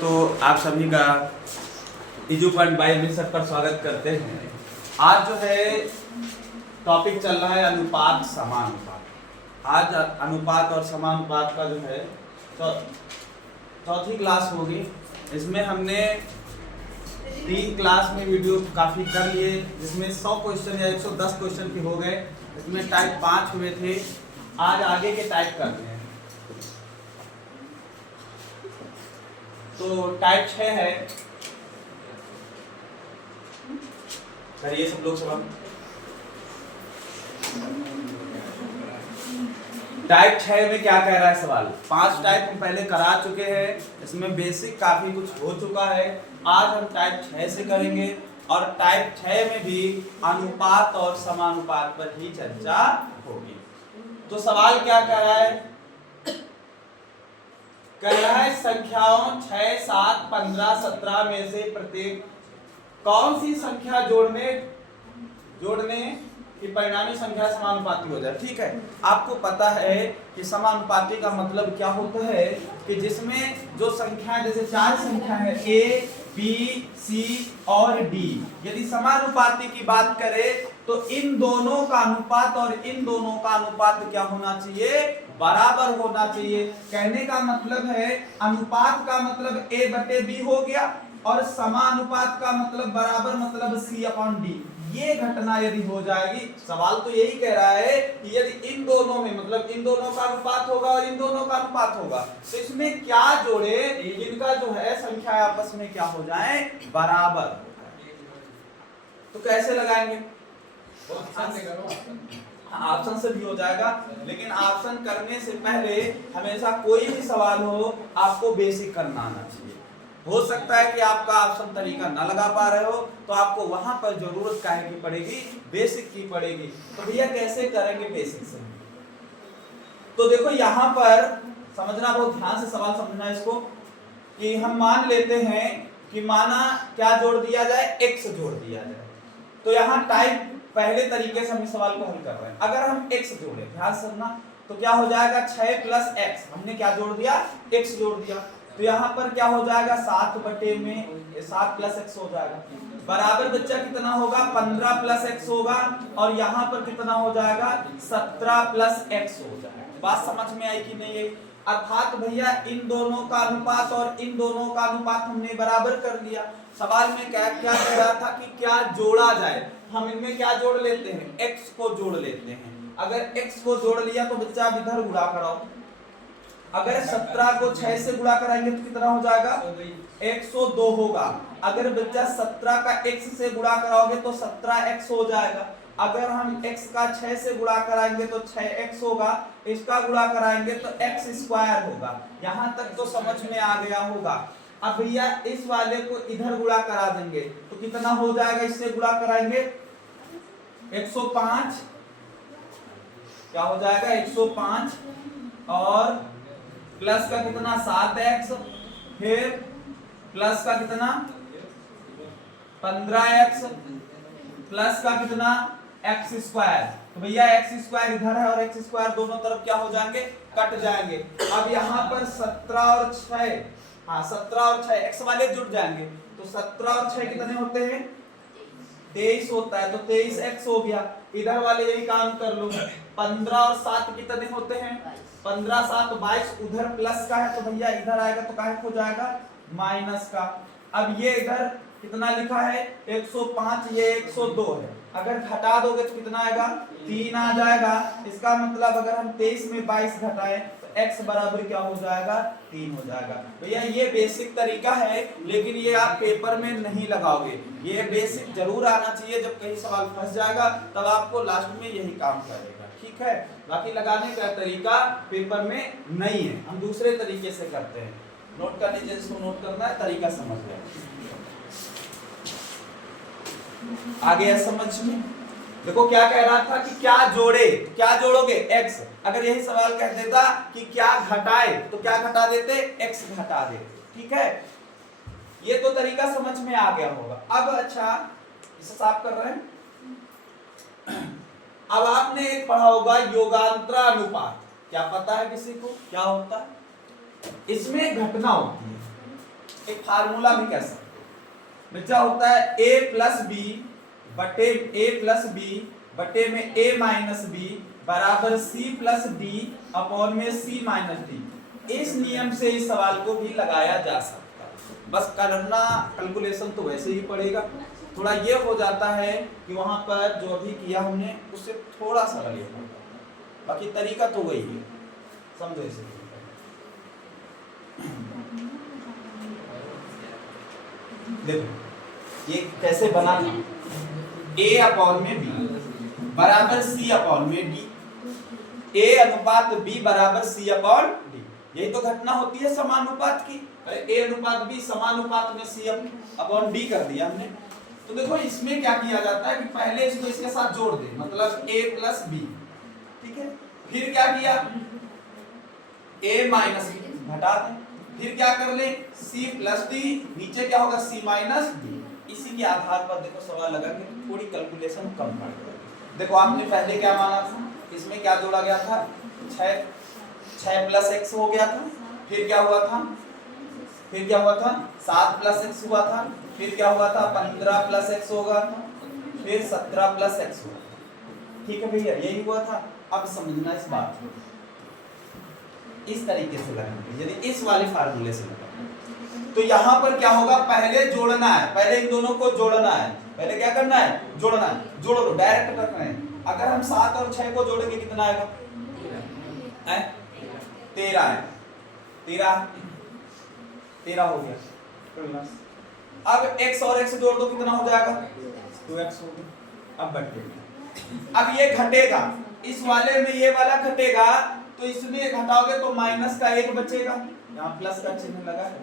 तो आप सभी का इजू पॉइंट बाय अमित सर पर स्वागत करते हैं। आज जो है टॉपिक चल रहा है अनुपात समानुपात। आज अनुपात और समानुपात का जो है चौथी क्लास होगी। इसमें हमने 3 क्लास में वीडियो काफ़ी कर लिए, जिसमें 100 क्वेश्चन या 110 क्वेश्चन के हो गए। इसमें टाइप 5 हुए थे। आज आगे के टाइप करते हैं। तो टाइप 6 है, करिए सब लोग सवाल। टाइप 6 में क्या कह रहा है सवाल? 5 टाइप हम पहले करा चुके हैं, इसमें बेसिक काफी कुछ हो चुका है। आज हम टाइप 6 से करेंगे और टाइप 6 में भी अनुपात और समानुपात पर ही चर्चा होगी। तो सवाल क्या कह रहा है? कह रहा है संख्याओं 6, 7, 15, 17 में से प्रत्येक कौन सी संख्या जोड़ने की परिणामी संख्या समानुपाती हो जाए। ठीक है, आपको पता है कि समानुपाती का मतलब क्या होता है कि जिसमें जो संख्या, जैसे 4 संख्या है A, B, C और D, यदि समानुपाती की बात करें तो इन दोनों का अनुपात और इन दोनों का अनुपात क्या होना चाहिए? बराबर होना चाहिए। कहने का मतलब है अनुपात का मतलब A/B हो गया और समानुपात का मतलब बराबर मतलब C/D। ये घटना यदि हो जाएगी, सवाल तो यही कह रहा है कि यदि इन दोनों में मतलब इन दोनों का अनुपात होगा और इन दोनों का अनुपात होगा, तो इसमें क्या जोड़े? इनका जो है संख्या आपस में क्या हो जाए? बराबर। तो कैसे लगाएंगे? ऑप्शन से भी हो जाएगा, लेकिन ऑप्शन करने से पहले हमेशा कोई भी सवाल हो आपको बेसिक करना आना चाहिए। हो सकता है कि आपका ऑप्शन तरीका ना लगा पा रहे हो, तो आपको वहां पर जरूरत काहे की पड़ेगी? बेसिक की पड़ेगी। तो भैया कैसे करेंगे बेसिक से? तो देखो यहाँ पर समझना, बहुत ध्यान से सवाल समझना इसको, कि हम मान लेते हैं कि माना क्या जोड़ दिया जाए? x जोड़ दिया जाए। तो यहाँ टाइप पहले तरीके से हम इस सवाल को हल कर रहे हैं। अगर हम x जोड़े, ध्यान से सुनना, तो क्या हो जाएगा? 6 + x, हमने क्या जोड़ दिया? x जोड़ दिया। तो यहाँ पर क्या हो जाएगा? 7 बटे में 7 + x हो जाएगा। बराबर बच्चा कितना होगा? 15 + x होगा। और यहाँ पर कितना हो जाएगा? 17 + x हो जाएगा। बात समझ में आई कि नहीं है? अर्थात भैया इन दोनों का अनुपात और इन दोनों का अनुपात हमने बराबर कर लिया। सवाल में क्या क्या कह रहा था कि क्या जोड़ा जाए? हम इनमें क्या जोड़ लेते हैं? x को जोड़ लेते हैं। अगर x को जोड़ लिया तो बच्चा अब इधर गुणा कराओ। अगर 17 को 6 से गुणा कराएंगे तो कितना हो जाएगा? 102 होगा। अगर बच्चा 17 का x से गुणा कराओगे तो 17x हो जाएगा। अगर हम x का 6 से गुणा कराएंगे तो 6x होगा। इसका गुणा कराएंगे तो x² होगा। यहां तक तो समझ में आ गया होगा। अब भैया इस वाले को इधर गुणा करा देंगे तो कितना हो जाएगा? इससे गुणा कराएंगे 105, क्या हो जाएगा? 105 और प्लस का कितना? 7x, फिर प्लस का कितना? 15x, प्लस का कितना? x²। तो भैया x² इधर है और x² दोनों तरफ क्या हो जाएंगे? कट जाएंगे। अब यहाँ पर 17 और 6, हाँ 17 और 6 x वाले जुड़ जाएंगे। तो 17 और 6 कितने होते हैं? 23 होता है। तो 23x हो गया। इधर वाले यही काम कर लो। 15 और 7 कितने होते हैं? 15 7 22। उधर प्लस का है तो भैया इधर आएगा तो काहे हो जाएगा? माइनस का। अब ये इधर कितना लिखा है? 105, ये 102 है। अगर घटा दोगे तो कितना आएगा? 3 आ जाएगा। इसका मतलब अगर हम 23 में 22 घटाएं तो x बराबर क्या हो जाएगा? 3 हो जाएगा। भैया ये बेसिक तरीका है, लेकिन ये आप पेपर में नहीं लगाओगे। ये बेसिक जरूर आना चाहिए। जब कहीं सवाल फंस जाएगा तब आपको लास्ट में यही काम करेगा। ठीक है, बाकी लगाने का तरीका पेपर में नहीं है, हम दूसरे तरीके से करते हैं। नोट कर लीजिए, जिसको नोट करना है तरीका समझ लें। आगे समझ में देखो क्या कह रहा था कि क्या जोड़े? क्या जोड़ोगे? x। अगर यही सवाल कह देता कि क्या घटाए तो क्या घटा देते? x घटा देते। ठीक है, ये तो तरीका समझ में आ गया होगा। अब अच्छा इसे साफ कर रहे हैं। अब आपने एक पढ़ा होगा योगांतरानुपात। क्या पता है किसी को क्या होता है? इसमें घटना होती है। एक फार्मूला भी कह सकते हो। बच्चा होता है a प्लस बी बटे a प्लस बी बटे में a माइनस बी बराबर c प्लस डी अपॉन में c माइनस डी। इस नियम से इस सवाल को भी लगाया जा सकता है। बस करना कैलकुलेशन तो वैसे ही पड़ेगा, थोड़ा ये हो जाता है कि वहां पर जो अभी किया हमने उससे थोड़ा सा अलग है, बाकी तरीका तो वही है, समझो इसे। देखो ये कैसे बना था, a अपॉन में b बराबर c अपॉन में d, a अनुपात b बराबर c अपॉन d। यही तो घटना होती है समानुपात की। a अनुपात b समानुपात में c अपॉन d कर दिया हमने। तो देखो इसमें क्या किया जाता है कि पहले इसको इसके साथ जोड़ दे, मतलब a प्लस बी, ठीक है। फिर क्या किया, a माइनस घटा दें, फिर क्या कर ले c प्लस डी, नीचे क्या होगा c माइनस डी। इसी के आधार पर देखो सवाल लगा के थोड़ी कैलकुलेशन कम पड़ गई। देखो आपने पहले क्या माना था, इसमें क्या जोड़ा गया था, 6 प्लस x हो गया था, फिर क्या हुआ था, 7 प्लस x हुआ था, फिर क्या हुआ था 15 प्लस x होगा था, फिर 17 प्लस x हुआ। ठीक है भैया, यही हुआ था। अब समझना इस बात को, इस तरीके से लगाएंगे, यदि इस वाले फार्मूले से लगाएंगे तो यहाँ पर क्या होगा, पहले जोड़ना है, पहले इन दोनों को जोड़ना है। पहले क्या करना है, जोड़ना है, जोड़ लो, डायरेक्ट करना है। अगर हम 7 और 6 को जोड़ेंगे कितना आएगा, 13 है, 13 हो गया। अब x और x जोड़ दो, कितना हो जाएगा, 2x हो गया। अब बढ़ते, अब ये घटेगा, इस वाले में ये वाला घटेगा, तो इसमें घटाओगे तो माइनस का 1 बचेगा, यहाँ प्लस का चिन्ह लगा है,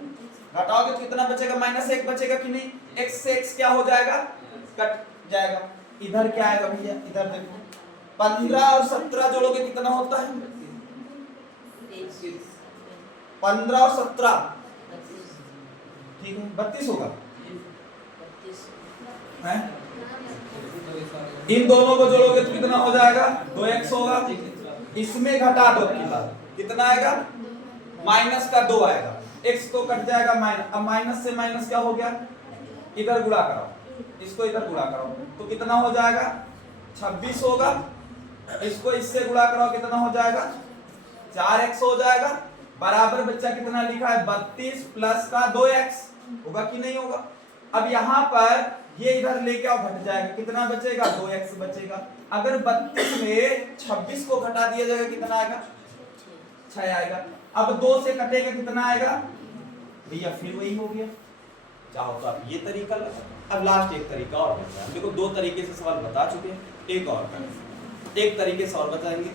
घटाओगे तो कितना बचेगा, -1 बचेगा कि नहीं। x से x क्या हो जाएगा, कट जाएगा। इधर क्या आएगा भैया, इधर देखो 15 और 17 जोड़ोगे कितना होता है, 15 और 17, ठीक है 32 होगा है। इन दोनों को जोड़ोगे तो कितना हो जाएगा, 2x होगा। इसमें घटा दो, कितना आएगा, माइनस का 2 आएगा, x तो कट जाएगा माइनस। अब माइनस से माइनस क्या हो गया, इधर गुणा करो, इसको इधर गुणा करो तो कितना हो जाएगा, 26 होगा। इसको इससे गुणा करो, कितना हो जाएगा, 4x हो जाएगा। बराबर बच्चा कितना लिखा है, 32 प्लस का 2x होगा कि नहीं होगा। अब यहाँ पर ये इधर लेके आओ, घट जाएगा, कितना बचेगा, 2x बचेगा। अगर 32 में 26 को घटा दिया जाएगा, कितना आएगा, 6 आएगा। अब 2 से कटेगा, कितना आएगा भैया, फिर वही हो गया। चाहो तो आप ये तरीका लगा। अब लास्ट एक तरीका और बचा है, देखो 2 तरीके से सवाल बता चुके हैं, एक और करेंगे, एक तरीके से और बताएंगे।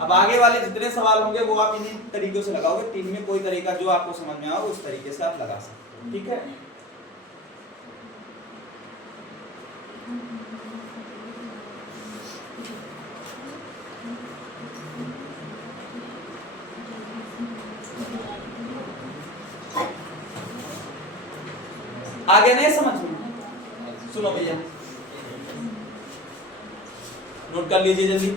अब आगे वाले जितने सवाल होंगे वो आप इन्हीं तरीकों से लगाओगे, 3 में कोई तरीका जो आपको समझ में आओ उस तरीके से आप लगा सकते हो, ठीक है। आगे नहीं समझ में, सुनो भैया, नोट कर लीजिए जल्दी।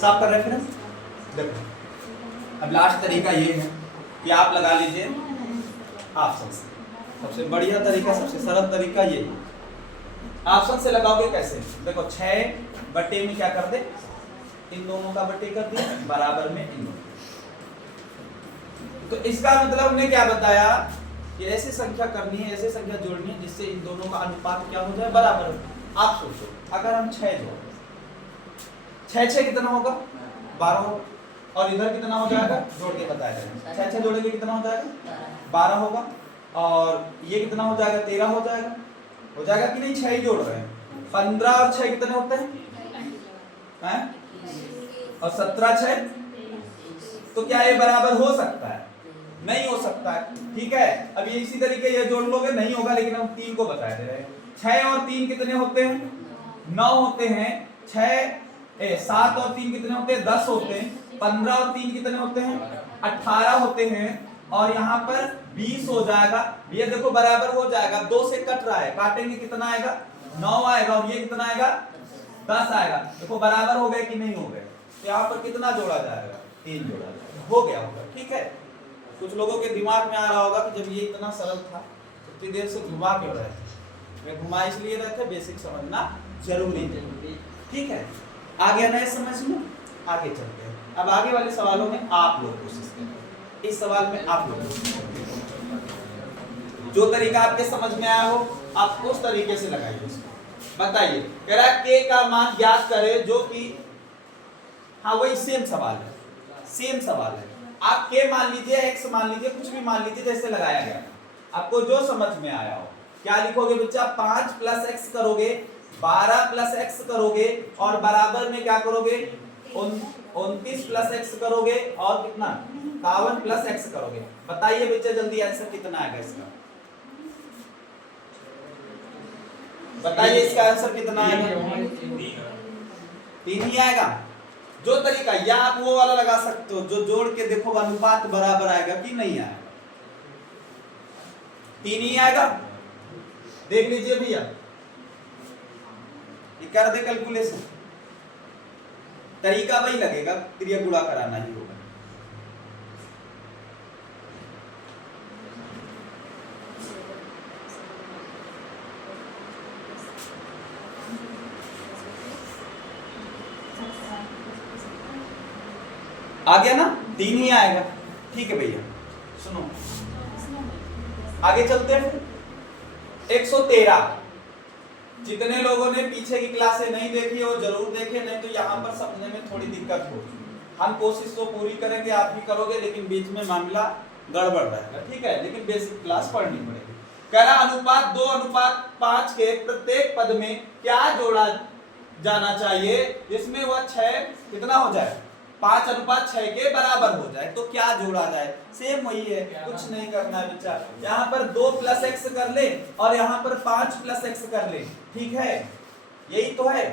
साफ कर रेफरेंस। देखो अब लास्ट तरीका ये है कि आप लगा लीजिए ऑप्शन से। सबसे बढ़िया तरीका, सबसे सरल तरीका ये है। ऑप्शन से लगाओगे कैसे, देखो 6 बटे में क्या कर दे, इन दोनों का बटे कर दिया, बराबर में इन दोनों। तो इसका मतलब हमने क्या बताया कि ऐसी संख्या करनी है, ऐसी संख्या जोड़नी है जिससे इन दोनों का अनुपात क्या हो जाए, बराबर हो। आप सोचो अगर हम 6 जोड़, 6 कितना होगा, 12 होगा, और इधर कितना हो जाएगा, जोड़ के बताया जाएगा। 6 जोड़ेंगे कितना हो जाएगा, 12 होगा, और ये कितना हो जाएगा, 13 हो जाएगा। हो जाएगा कि नहीं, 6 ही जोड़ रहे हैं। 15 और 6 कितने होते हैं, और 17 6, तो क्या ये बराबर हो सकता है, नहीं हो सकता है, ठीक है। अब ये इसी तरीके ये जोड़ लोगे, नहीं होगा, लेकिन हम 3 को बता दे रहे हैं। 6 और 3 कितने होते हैं, 9 होते हैं। 7 और 3 कितने होते हैं, 10 होते हैं। 15 और 3 कितने होते हैं, 18 होते हैं। और यहाँ पर 20 हो जाएगा। ये देखो बराबर हो जाएगा, 2 से कट रहा है, काटेंगे कितना आएगा, 9 आएगा, और ये कितना आएगा, 10 आएगा। देखो बराबर हो गए कि नहीं हो गए, तो यहाँ पर कितना जोड़ा जाएगा, 3 जोड़ा जाएगा, हो गया होगा। ठीक है, कुछ लोगों के दिमाग में आ रहा होगा कि जब ये इतना सरल था इतनी देर से घुमा क्यों रहे थे। मैं घुमा इसलिए रहे थे, बेसिक समझना जरूरी है। ठीक है, आ गया ना समझ में, आगे चलते हैं। अब आगे वाले सवालों में आप लोग कोशिश करें, इस सवाल में आप लोग जो तरीका आपके समझ में आया हो आप उस तरीके से लगाइए इसको। बताइए, कह रहा है के का मान ज्ञात करें जो कि, हाँ वही सेम सवाल है, सेम सवाल है। आप के मान लीजिए, एक्स मान लीजिए, कुछ भी मान लीजिए जैसे लगाया गया, आपको जो समझ में आया हो। क्या लिखोगे बच्चा, 5 प्लस एक्स करोगे, 12 प्लस एक्स करोगे और बराबर में क्या करोगे, 29 प्लस एक्स करोगे और कितना 52 प्लस एक्स करोगे। बताइए बच्चे जल्दी आंसर कितना आएगा इसका, बताइए इसका आंसर कितना आएगा, 3 ही आएगा। जो तरीका, या आप वो वाला लगा सकते हो जो जोड़ के देखो अनुपात बराबर आएगा कि नहीं आएगा, 3 ही आएगा। देख लीजिए भैया, ये कर दे कैलकुलेशन, तरीका वही लगेगा, क्रिया गुणा कराना ही होगा। आ गया ना, 3 ही आएगा। ठीक है भैया, सुनो आगे चलते हैं। 113, जितने लोगों ने पीछे की क्लासें नहीं देखी हो जरूर देखे, नहीं तो यहाँ पर समझने में थोड़ी दिक्कत होगी। हम कोशिश तो पूरी करेंगे, आप भी करोगे, लेकिन बीच में मामला गड़बड़ रहेगा। ठीक है, लेकिन बेसिक क्लास पढ़नी पड़ेगी। कह रहा अनुपात 2:5 के प्रत्येक पद में क्या जोड़ा जाना चाहिए जिसमें वह 6 कितना हो जाए, 5:6 के बराबर हो जाए। तो क्या जोड़ा जाए, सेम वही है, कुछ नहीं करना है बच्चा। यहाँ पर 2 प्लस एक्स कर ले और यहाँ पर 5 प्लस एक्स कर ले, ठीक है, यही तो है।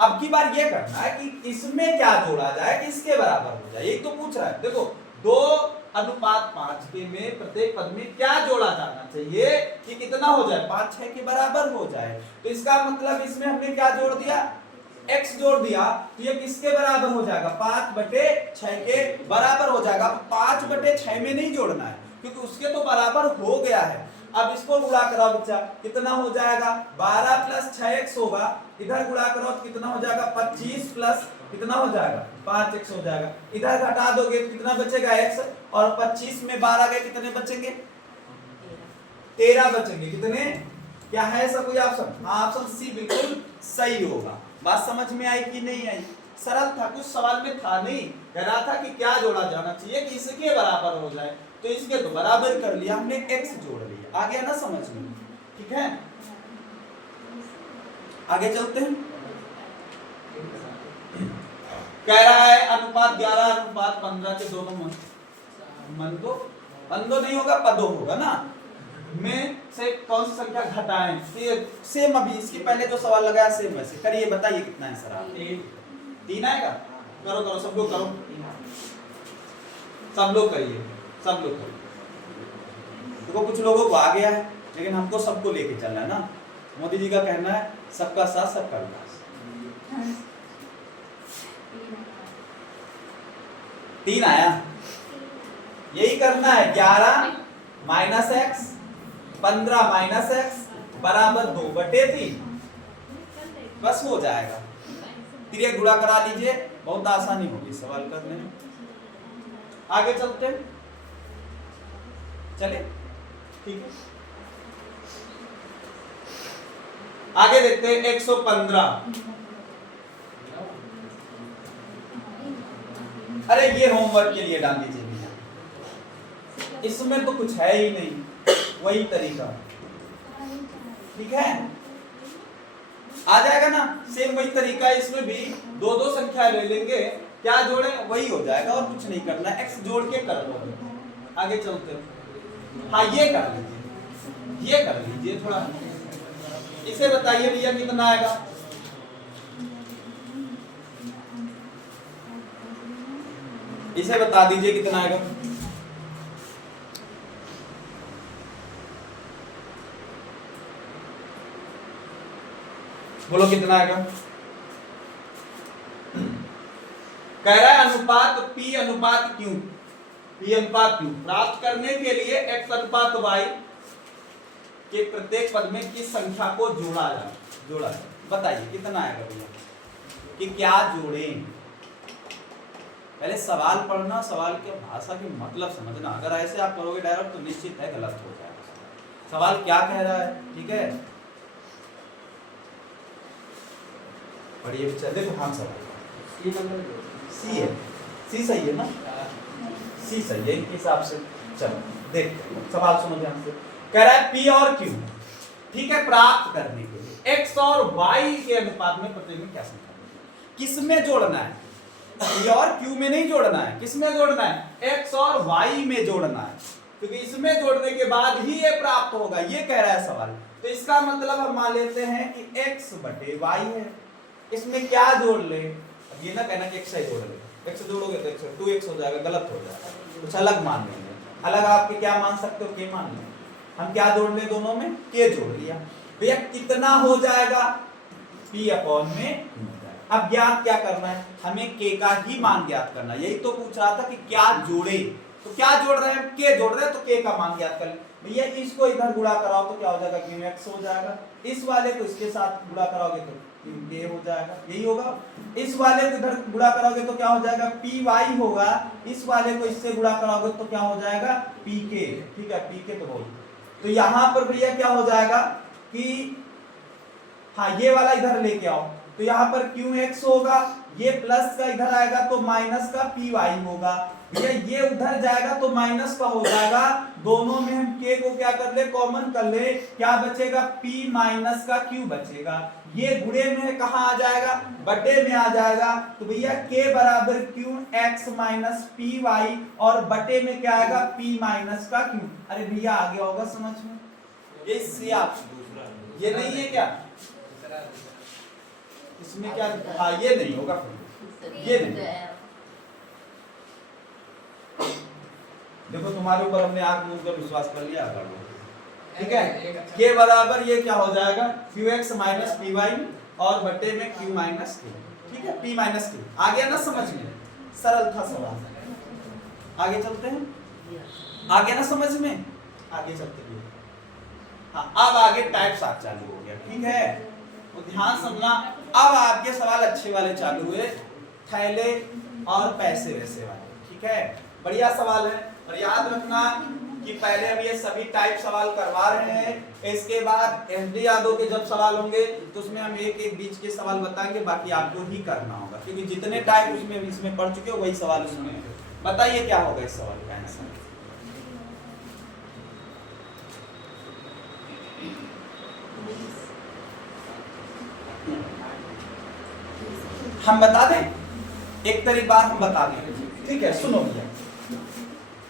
अब की बार ये करना है कि इसमें क्या जोड़ा जाए कि इसके बराबर हो जाए, यही तो पूछ रहा है। देखो 2:5 के में प्रत्येक पद में क्या जोड़ा जाना चाहिए कि कितना हो जाए, 5-6 के बराबर हो जाए। तो इसका मतलब इसमें हमने क्या जोड़ दिया, x जोड़ दिया, तो ये किसके बराबर हो जाएगा, 5/6 के बराबर हो जाएगा। 5/6 में नहीं जोड़ना है क्योंकि उसके तो बराबर हो गया है। अब इसको गुणा कराओ बच्चा, कितना हो जाएगा, 12 प्लस 6x होगा, इधर गुणा करो तो कितना हो जाएगा, 25 प्लस कितना हो जाएगा, 5x हो जाएगा। इधर घटा दोगे तो कितना बचेगा x, और 25 में 12 गए कितने बचेंगे, 13 बचेंगे। कितने, क्या है ऐसा कोई ऑप्शन, हाँ ऑप्शन सी बिल्कुल सही होगा। बात समझ में आई कि नहीं आई, सरल था, कुछ सवाल में था नहीं, कह रहा था कि क्या जोड़ा जाना चाहिए कि इसके बराबर हो जाए, तो इसके तो बराबर कर लिया हमने, x जोड़ लिया। आ गया ना समझ में, ठीक है। आगे चलते हैं। कह रहा है अनुपात 11:15 के दोनों मंदो नहीं होगा, पदों होगा ना, में से कौन सी संख्या घटाएं। सेम अभी इसके पहले जो सवाल लगाया सेम वैसे करिए, बताइए कितना है सर आप, 3 आएगा। करो करो सब लोग करो, सब लोग करिए, सब लोग करिए। देखो कुछ लोगों को आ गया है, लेकिन हमको सबको लेके चलना है ना। मोदी जी का कहना है सबका साथ सबका विकास। 3 आया, यही करना है। 11 माइनस एक्स, 15 माइनस एक्स बराबर 2/3, बस हो जाएगा। क्रिया गुणा करा लीजिए, बहुत आसानी होगी सवाल करने में। आगे चलते हैं, चले ठीक है। आगे देखते हैं 115। अरे ये होमवर्क के लिए डाल दीजिए, इसमें तो कुछ है ही नहीं, वही तरीका, ठीक है, आ जाएगा ना, सेम वही तरीका। इसमें भी 2 संख्या ले लेंगे, क्या जोड़े वही हो जाएगा, और कुछ नहीं करना, x जोड़ के कर लो। आगे चलते हैं, हाँ ये कर लीजिए, ये कर लीजिए थोड़ा। इसे बताइए भैया कितना आएगा, इसे बता दीजिए कितना आएगा। बोलो कितना आएगा? कह रहा है अनुपात P अनुपात Q, P अनुपात Q प्राप्त करने के लिए x अनुपात y के प्रत्येक पद में किस संख्या को जोड़ा जाए। बताइए कितना आएगा भैया, कि क्या जोड़ें। पहले सवाल पढ़ना, सवाल के भाषा के मतलब समझना। अगर ऐसे आप करोगे डायरेक्ट तो निश्चित है गलत हो जाएगा। सवाल क्या कह रहा है, ठीक है, पढ़िए बच्चा। देखो हाँ सवाल सी है, सी सही है ना, सी सही है इस हिसाब से। चलो देखते सवाल सुनो ध्यान से। कह रहा है P और Q, ठीक है, प्राप्त करने के लिए x और y के अनुपात में प्रत्येक में क्या संख्या, किसमें जोड़ना है? P और Q में नहीं जोड़ना है, किसमें जोड़ना है? x और y में जोड़ना है, क्योंकि इसमें जोड़ने के बाद ही ये प्राप्त होगा, ये कह रहा है सवाल। तो इसका मतलब हम मान लेते हैं कि x बटे y है, इसमें क्या जोड़ ले? ये ना कहना कि x से जोड़ ले, x जोड़ोगे तो x 2x हो जाएगा, गलत हो जाएगा, कुछ अलग मान लेंगे। अलग आपके क्या मान सकते हो? k मान लेंगे। हम क्या जोड़ ले दोनों में? k जोड़ लिया। भैया कितना हो जाएगा? p अपॉन में। अब ज्ञात क्या करना है? हमें k का ही मान ज्ञात करना है। यही तो पूछ रहा था कि क्या जोड़े, तो क्या जोड़ रहे हैं? k जोड़ रहे हैं, तो k का मान ज्ञात कर ले। भैया इसको इधर गुणा कराओ तो क्या हो जाएगा? qx हो जाएगा। इस वाले को इसके साथ गुणा कराओगे तो ये हो जाएगा, यही होगा। इस वाले को इधर गुणा कराओगे तो क्या हो जाएगा? py होगा। इस वाले को इससे गुणा कराओगे तो क्या हो जाएगा? pk, ठीक है, pk तो बोल। तो यहां पर भैया क्या हो जाएगा कि हाँ ये वाला इधर लेके आओ, तो यहाँ पर qx होगा, ये प्लस का इधर आएगा तो माइनस का py होगा। भैया ये उधर जाएगा तो माइनस का हो जाएगा। दोनों में हम k को क्या कर ले? कॉमन कर ले। क्या बचेगा? p माइनस का q बचेगा। ये गुणे में कहाँ आ जाएगा? बटे में आ जाएगा। तो भैया k बराबर qx माइनस py और बटे में क्या आएगा? p माइनस का q। अरे भैया आ गया होगा समझ में? ये आप ये नहीं है क्या? इसमें क्या? हाँ ये नहीं होगा, फिर ये नहीं। देखो तुम्हारे ऊपर हमने आंख मूंद कर विश्वास कर लिया, कर लो, ठीक है। के बराबर ये क्या हो जाएगा? qx माइनस py और बटे में q माइनस q, ठीक है, p माइनस q। आ गया ना समझ में? सरल था सवाल। आगे चलते हैं, आ गया ना समझ में? आगे चलते हैं। हाँ अब आगे टाइप 7 चालू हो गया, ठीक है, तो ध्यान समझना। अब आपके सवाल अच्छे वाले चालू हुए, थैले और पैसे वैसे वाले, ठीक है, बढ़िया सवाल है। और याद रखना कि पहले हम ये सभी टाइप सवाल करवा रहे हैं, इसके बाद एसडी यादव के जब सवाल होंगे तो उसमें हम एक एक बीच के सवाल बताएंगे, बाकी आपको ही करना होगा, क्योंकि जितने टाइप उसमें इसमें पढ़ चुके हो वही सवाल उसमें। बताइए क्या होगा इस सवाल का आंसर? हम बता दें, एक तरीका हम बता दें, ठीक है, सुनो भैया।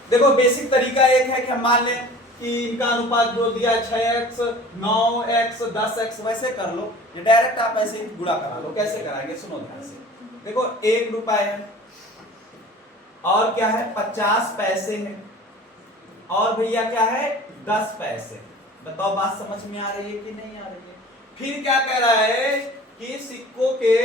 देखो बेसिक तरीका एक है कि हम मान लें कि इनका अनुपात जो दिया है 6x 9x 10x, वैसे कर लो, ये डायरेक्ट आप ऐसे गुणा करा लो। कैसे कराएंगे सुनो ध्यान से। देखो 1 रुपया है और क्या है 50 पैसे है और भैया क्या है 10 पैसे। बताओ बात समझ में आ रही है कि नहीं आ रही है? फिर क्या कह रहा है कि सिक्कों के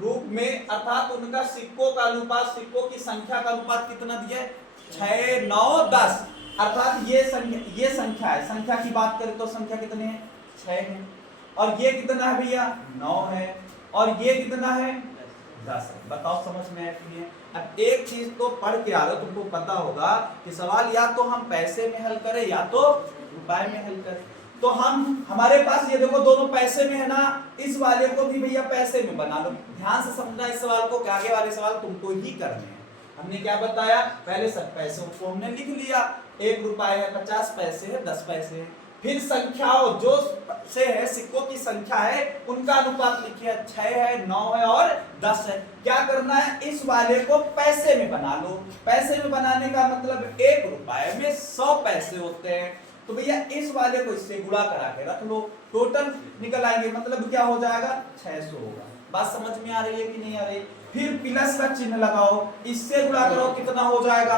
रूप में, अर्थात उनका सिक्कों का अनुपात, सिक्कों की संख्या का अनुपात कितना दिया है? 6 9 10, अर्थात ये संख्या है। संख्या की बात करें तो संख्या कितने हैं? 6 है। और ये कितना है भैया? 9 है। और ये कितना है? 10 है। बताओ समझ में है कि नहीं? अब एक चीज तो पढ़ के आ रहे हो, तुमको पता होगा कि सवाल या तो हम पैसे में हल करें या तो रुपए में हल करें। तो हमारे पास ये देखो दोनों पैसे में है ना, इस वाले को भी भैया पैसे में बना लो। ध्यान से समझना इस सवाल को, आगे वाले सवाल तुमको ही करने हैं। हमने क्या बताया? पहले सब पैसों को हमने लिख लिया, 1 रुपया है 50 पैसे है 10 पैसे है। फिर संख्याओं जो से है, सिक्कों की संख्या है, उनका अनुपात लिखिए, 6 है 9 है और 10 है। क्या करना है? इस वाले को पैसे में बना लो। पैसे में बनाने का मतलब 1 रुपये में 100 पैसे होते हैं। तो भैया इस वाले को इससे गुणा करा के रख लो, टोटल निकल आएंगे, मतलब क्या हो जाएगा? 600 होगा। बात समझ में आ रही है कि नहीं आ रही? फिर प्लस का चिन्ह लगाओ, इससे गुणा करो, कितना हो जाएगा?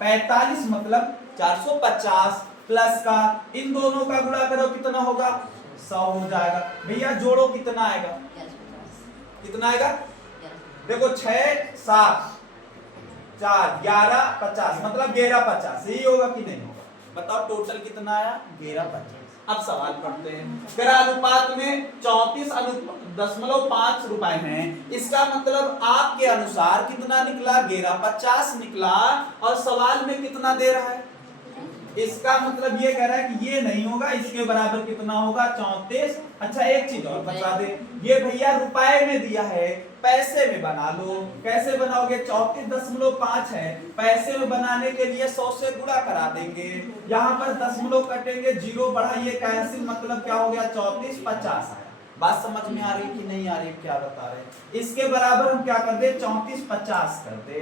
45, मतलब 450 प्लस का इन दोनों का गुणा करो, कितना होगा? 100 हो जाएगा। भैया जोड़ो कितना आएगा, कितना आएगा, देखो 6 7 4 11 50 मतलब 1150 यही होगा कि नहीं होगा, बताओ टोटल कितना आया 1150। अब सवाल पढ़ते हैं, अगर अनुपात में 34.5 रुपए हैं, इसका मतलब आपके अनुसार कितना निकला 1150 निकला, और सवाल में कितना दे रहा है, इसका मतलब ये कह रहा है कि ये नहीं होगा, इसके बराबर कितना होगा 34। अच्छा एक चीज और बता दे, ये भैया रुपए में दिया है, पैसे में बना लो, कैसे बनाओगे, 34.5 है, पैसे में बनाने के लिए 100 से गुणा करा देंगे, यहाँ पर दशमलव कटेंगे, जीरो बढ़ाइए कैंसिल, मतलब क्या हो गया 3450 आया। बात समझ में आ रही कि नहीं आ रही, क्या बता रहे, इसके बराबर हम क्या कर दे 3450 कर दे,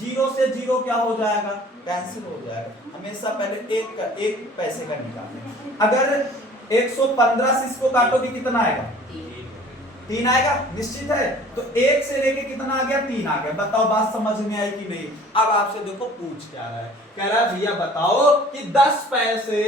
जीरो से जीरो क्या हो जाएगा कैंसिल हो जाएगा, हमेशा पहले एक पैसे का निकालें। अगर 115 से इसको काटोगे कितना आएगा 3 आएगा, निश्चित है, तो 1 से लेके कितना आ गया 3 आ गया, बताओ बात समझ में आई कि नहीं। अब आपसे देखो पूछ क्या रहा है, कह रहा है भैया बताओ कि 10 पैसे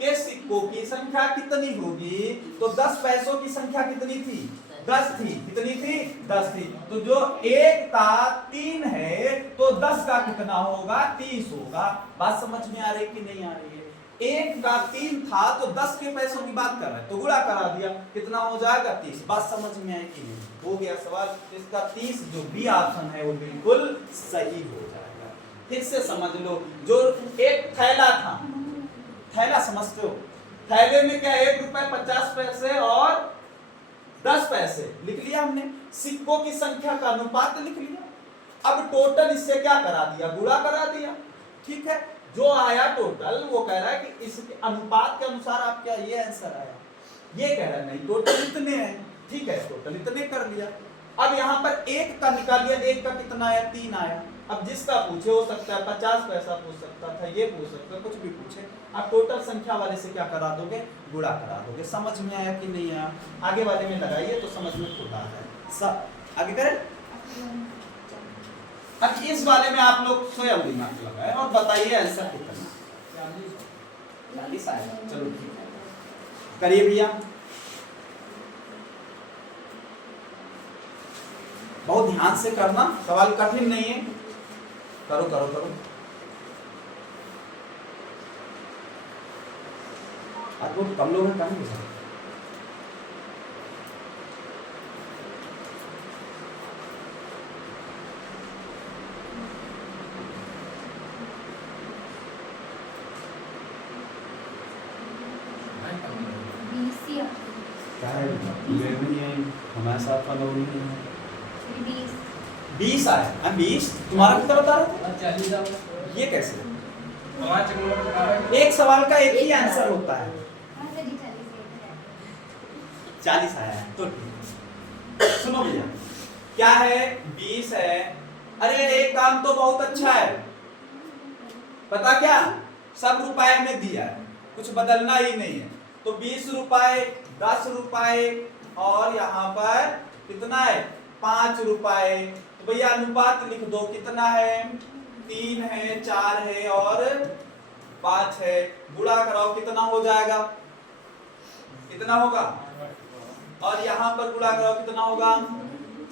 के सिक्कों की संख्या कितनी होगी, तो 10 पैसों की संख्या कितनी थी 10 थी, कितनी थी 10 थी, तो जो 1 था 3 है, तो 10 का कितना होगा 30 होगा। बात समझ में आ रही कि नहीं आ रही है, 1 का 3 था तो 10 के पैसों की बात कर रहे हैं, तो गुणा करा दिया, कितना हो जाएगा 30। बात समझ में आई कि नहीं, हो गया सवाल, इसका 30 जो बी ऑप्शन है वो बिल्कुल सही हो जाएगा। फिर से समझ लो, जो एक थैला था, थैला समझते हो, थैले में क्या 1 रुपए 50 पैसे और 10 पैसे लिख लिया हमने, सिक्कों की संख्या का अनुपात लिख लिया, अब टोटल इससे क्या करा दिया गुणा करा दिया, ठीक है, जो आया टोटल वो कह रहा है कि इस अनुपात के अनुसार आप क्या ये आंसर आया, ये कह रहा है नहीं टोटल इतने हैं, ठीक है टोटल इतने कर लिया। अब यहाँ पर 1 का निकाल लिया, 1 का कितना आया 3 आया, अब जिसका पूछे हो सकता है 50 पैसा पूछ सकता था, ये पूछ सकता है, कुछ भी पूछे, आप टोटल संख्या वाले से क्या करा दोगे गुणा करा दोगे। समझ में आया कि नहीं आया, आगे वाले में लगाइए तो समझ में खुद आ है। आगे करें, अब इस वाले में आप लोग स्वयं दिमाग लगाए और बताइए आंसर कितना 40 आएगा, चलो ठीक है करिए भैया, बहुत ध्यान से करना, सवाल कठिन नहीं है, करो करो करो। आज बहुत कम लोग हैं, कम के साथ क्या है, हमारे साथ वाला वो नहीं है, 20 आया, 20 तुम्हारा कितना बता रहे हो, ये कैसे, एक सवाल का एक ही आंसर होता है, 40 आया है, तो सुनो भैया क्या है 20 है, अरे एक काम तो बहुत अच्छा है, पता क्या सब रुपए में दिया है, कुछ बदलना ही नहीं है, तो 20 रुपए 10 रुपए और यहाँ पर कितना है 5 रुपए, तो भैया अनुपात लिख दो, कितना है 3 है 4 है और 5 है, गुणा कराओ कितना हो जाएगा, कितना होगा, और यहाँ पर गुणा कराओ कितना होगा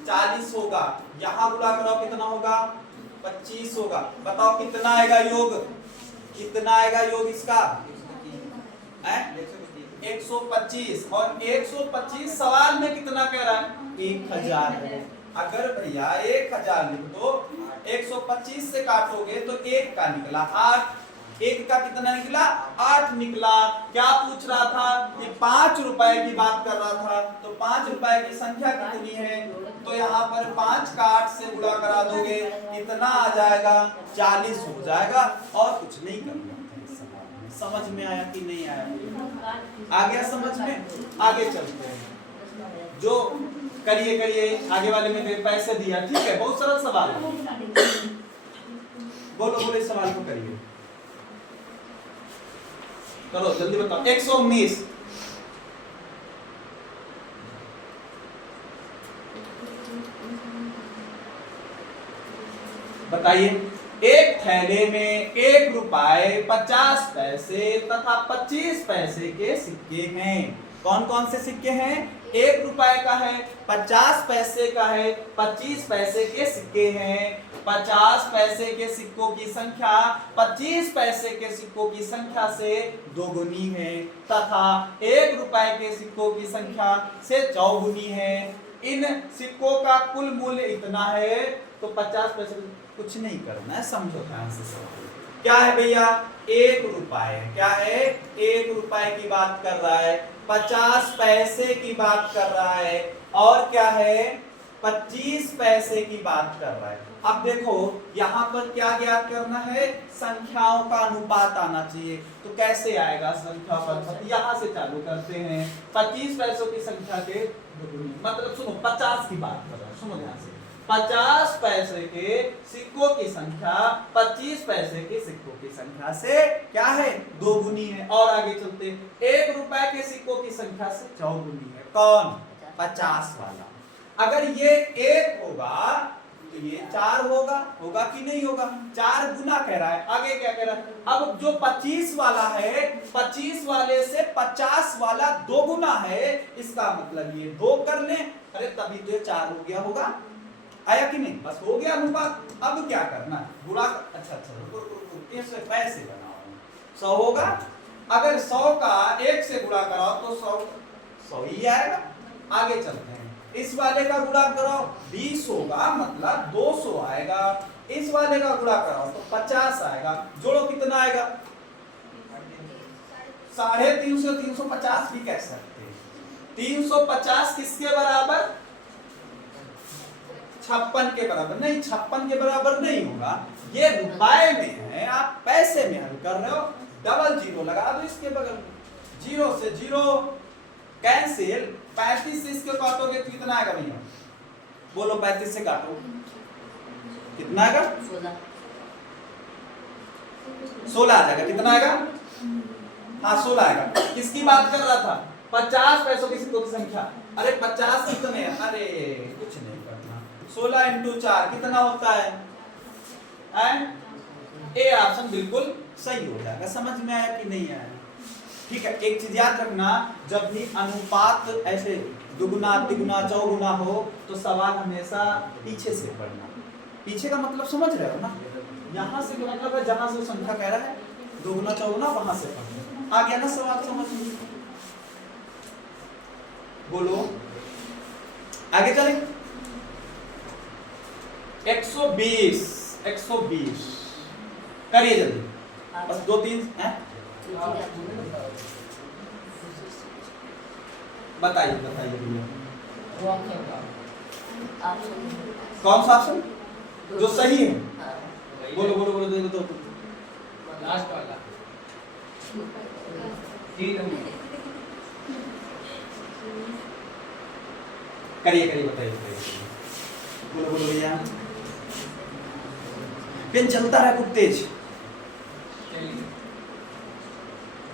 40 होगा, यहाँ गुणा कराओ कितना होगा 25 होगा, बताओ कितना आएगा योग, कितना आएगा योग इसका 125, और 125 सवाल में कितना कह रहा है 1000 है, अगर भैया 1000 लिख दो, 125 से काटोगे तो 1 का निकला 8, 1 का कितना निकला 8 निकला, क्या पूछ रहा था कि 5 रुपए की बात कर रहा था, तो 5 रुपए की संख्या कितनी है, तो यहाँ पर 5 का 8 से गुणा करा दोगे कितना आ जाएगा 40 हो जाएगा, और कुछ नहीं करना। समझ में आया कि नहीं आया, आ गया समझ में, आगे चलते हैं, जो करिए करिए, आगे वाले में पैसे दिया, ठीक है बहुत सरल सवाल है, बोलो बोलो इस सवाल को करिए, चलो जल्दी बताओ 119, बताइए एक थैले में 1 रुपए 50 पैसे तथा 25 पैसे के सिक्के हैं, कौन कौन से सिक्के हैं? 1 रुपए का है, 50 पैसे का है, 25 पैसे के सिक्के हैं। 50 पैसे के सिक्कों की संख्या 25 पैसे के सिक्कों की संख्या से दोगुनी है तथा 1 रुपए के सिक्कों की संख्या से चौगुनी है। इन सिक्कों का कुल मूल्य इतना है। तो 50 पैसे कुछ नहीं करना है, समझो ध्यान से। क्या है भैया? 1 रुपए। क्या है? 1 रुपए की बात कर रहा है, 50 पैसे की बात कर रहा है, और क्या है? 25 पैसे की बात कर रहा है। अब देखो यहाँ पर क्या ज्ञात करना है? संख्याओं का अनुपात आना चाहिए। तो कैसे आएगा संख्याओं का अनुपात? यहाँ से चालू करते हैं। 25 पैसों की संख्या के मतलब सुनो 50 की बात कर रहा है, सुनो ध्यान से। 50 पैसे के सिक्कों की संख्या 25 पैसे के सिक्कों की संख्या से क्या है? दोगुनी है। और आगे चलते 1 रुपए के सिक्कों की संख्या से चौगुनी है। कौन? 50 वाला। अगर ये 1 होगा तो ये 4 होगा, होगा कि नहीं होगा? 4 गुना कह रहा है। आगे क्या कह रहा है? अब जो 25 वाला है, 25 वाले से 50 वाला 2 गुना है, इसका मतलब ये 2 कर ले। अरे तभी तो ये 4 हो गया होगा। आया कि नहीं? बस हो गया अनुपात। अब क्या करना? गुणा। अच्छा इससे पैसे बनाओ। 100 होगा। अगर 100 का 1 से गुणा कराओ तो 100 ही आएगा। आगे चलते हैं। इस वाले का गुणा कराओ 20 होगा, मतलब 200 आएगा। इस वाले का गुणा कराओ तो 50 आएगा। जोड़ो कितना आएगा? 350, 350 भी कह सकते हैं। 350 किसके बराबर? 56 के बराबर नहीं, 56 के बराबर नहीं होगा। ये रुपए में है, आप पैसे में हल कर रहे हो। डबल जीरो लगा दो इसके बगल में। 0 से 0 कैंसिल। 35 से इसके काटोगे तो कितना आएगा भैया? बोलो 35 से काटो कितना आएगा? 16 आ जाएगा। कितना आएगा? हाँ 16 आएगा। किसकी बात कर रहा था? 50 पैसों की सिक्कों की संख्या। अरे 50 कितने? अरे कुछ नहीं करना। 16 × 4 कितना होता है? ए ऑप्शन बिल्कुल सही हो जाएगा। समझ में आया कि नहीं आया? ठीक है। एक चीज याद रखना, जब भी अनुपात ऐसे दुगुना तिगुना चौगुना हो तो सवाल हमेशा पीछे से पढ़ना। पीछे का मतलब समझ रहे हो ना? यहाँ से मतलब है जहां से संख्या कह रहा है दुगुना चौगुना वहां से पढ़ना। आ गया ना सवाल समझ में? बोलो आगे चले। 120 करिए जल्दी, बस 2-3 हैं। बताइए भैया कौन सा ऑप्शन जो सही है? बोलो बोलो बोलो दो लास्ट वाला। करिए बताइए बोलो बोलो भैया। पेन चलता है खूब तेज।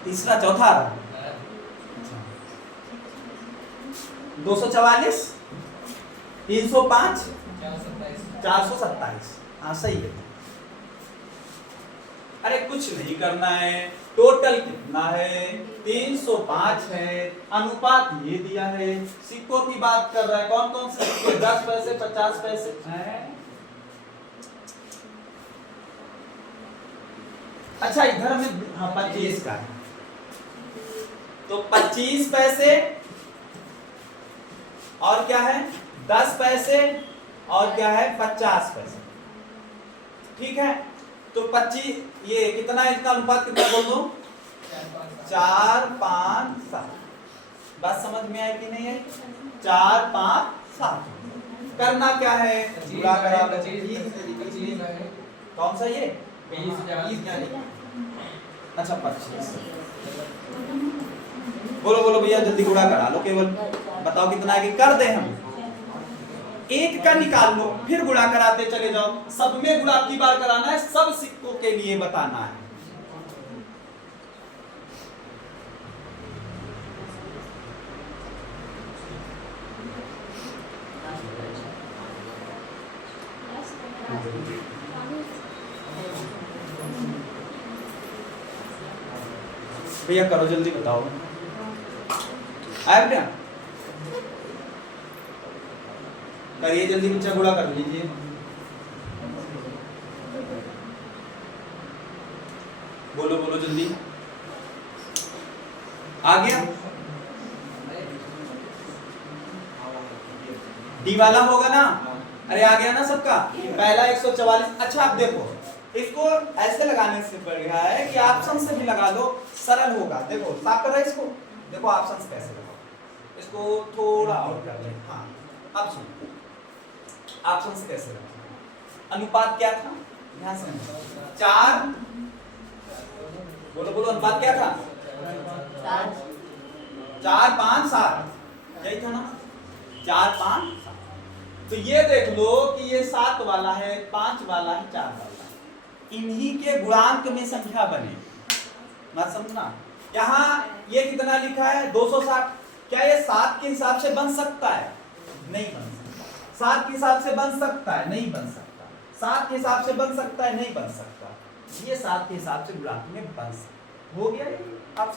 तीसरा चौथा 244 305 427। हाँ सही है। अरे कुछ नहीं करना है। टोटल कितना है? 305 है। अनुपात ये दिया है। सिक्कों की बात कर रहा है। कौन कौन से सिक्के? 10 पैसे 50 पैसे हैं। अच्छा इधर में हाँ 25 का है तो 25 पैसे और क्या है 10 पैसे और क्या है 50 पैसे। ठीक है। तो 25 ये कितना है? इसका अनुपात कितना बोल दो? 4, 5, 7। बात समझ में आई कि नहीं है? 4, 5, 7 करना क्या है? पूरा करा। कौन सा ये? 20 अच्छा 25। बोलो बोलो भैया जल्दी गुणा करा लो। केवल बताओ कितना है कि कर दे हम। एक का निकाल लो फिर गुणा कराते चले जाओ। सब में गुणा की बार कराना है, सब सिक्कों के लिए बताना है। भैया करो जल्दी बताओ। आया बेटा? करिए जल्दी, बच्चा गुणा कर लीजिए। बोलो बोलो जल्दी। आ गया? डी वाला होगा ना? अरे आ गया ना सबका? पहला 144। अच्छा आप देखो, इसको ऐसे लगाने से बढ़िया है कि ऑप्शन से भी लगा दो, सरल होगा। देखो साफ कर रहे हैं इसको, देखो ऑप्शन कैसे लगाओ, इसको थोड़ा और कर ले। हाँ अब सुनो, ऑप्शन से कैसे लगाओ। अनुपात क्या था? ध्यान से 4, बोलो बोलो, अनुपात क्या था? 4 5 7, यही था ना? 4 5 7। तो ये देख लो कि ये 7 वाला है, 5 वाला है, 4 वाला है, इन्हीं के गुणांक में संख्या बने। मत समझना, यहाँ ये कितना लिखा है? 260। क्या ये 7 के हिसाब से बन सकता है? नहीं बन सकता। 7 के हिसाब से बन सकता है? नहीं बन सकता। 7 के हिसाब से बन सकता है? नहीं बन सकता। ये 7 के हिसाब से गुणांक में बन सकता। हो गया ये? आप